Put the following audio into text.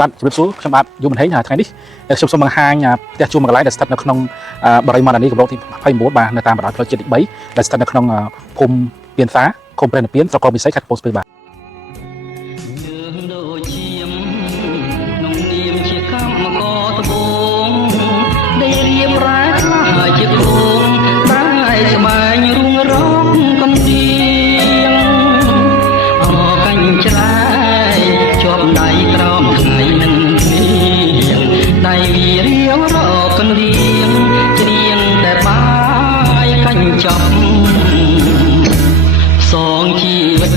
បាទជំរាបសួរខ្ញុំបាទយមមិនហេងថ្ងៃនេះខ្ញុំសូមបង្ហាញផ្ទះជួលមួយកន្លែងដែលស្ថិតនៅក្នុងបរិមាណនេះកម្រិតទី29បាទនៅតាមបណ្ដោយផ្លូវជាតិទី3ដែលស្ថិតនៅក្នុងភូមិពៀនសាឃុំព្រះនិព្វានស្រុកកោះពិសីខេត្តកំពង់ស្ពឺបាទយើងដូចជាក្នុងនាមជាកម្មករត្បូងដែលរៀបរ៉ាខ្លះជាគងតែស្បែករុងរកកំដៀងអកាញ់ច្រែកជាប់ដៃក្រោមថ្ងៃនឹងដៃវារៀងរកកណ្ដៀងច្រៀងតែបាយកាញ់ចប់សងជីវិត